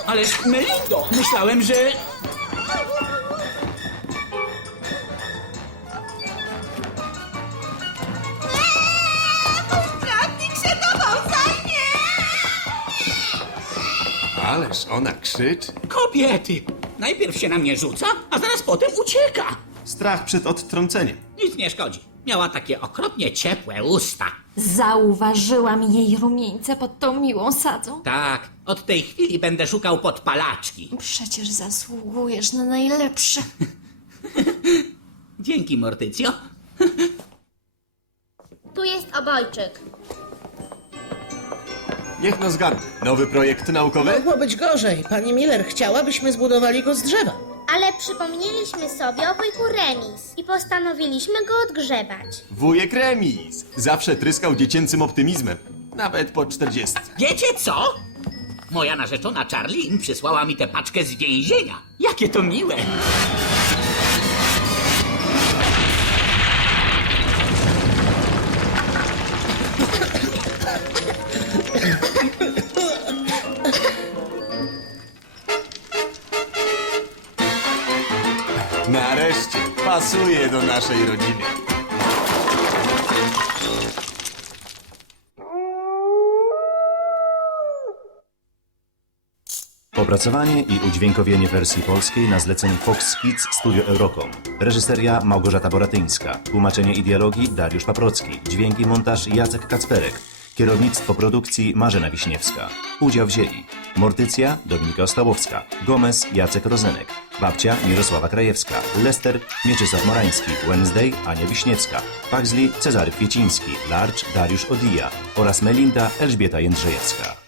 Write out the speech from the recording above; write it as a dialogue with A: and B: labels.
A: Ależ Melindo, myślałem, że...
B: Prawnik się tobą zajmie!
C: Ależ ona krzyczy.
A: Kobiety! Najpierw się na mnie rzuca, a zaraz potem ucieka.
D: Strach przed odtrąceniem.
A: Nic nie szkodzi. Miała takie okropnie ciepłe usta.
E: Zauważyłam jej rumieńce pod tą miłą sadzą.
A: Tak, od tej chwili będę szukał podpalaczki.
E: Przecież zasługujesz na najlepsze.
A: Dzięki, Mortycjo.
F: Tu jest obojczyk.
D: Niech no zgadnę. Nowy projekt naukowy?
B: Mogło być gorzej. Pani Miller chciała, byśmy zbudowali go z drzewa.
F: Ale przypomnieliśmy sobie o wujku Remis i postanowiliśmy go odgrzebać.
D: Wujek Remis. Zawsze tryskał dziecięcym optymizmem. Nawet po 40.
A: Wiecie co? Moja narzeczona Charlene przysłała mi tę paczkę z więzienia. Jakie to miłe.
D: Nareszcie. Pasuje do naszej rodziny.
G: Opracowanie i udźwiękowienie wersji polskiej na zlecenie Fox Kids Studio Eurocom. Reżyseria Małgorzata Boratyńska. Tłumaczenie i dialogi Dariusz Paprocki. Dźwięki i montaż Jacek Kacperek. Kierownictwo produkcji Marzena Wiśniewska. Udział wzięli Mortycja Dominika Ostałowska, Gomez Jacek Rozenek, Babcia Mirosława Krajewska, Lester Mieczysław Morański, Wednesday Ania Wiśniewska, Pugsley Cezary Kwieciński, Larcz Dariusz Odija oraz Melinda Elżbieta Jędrzejewska.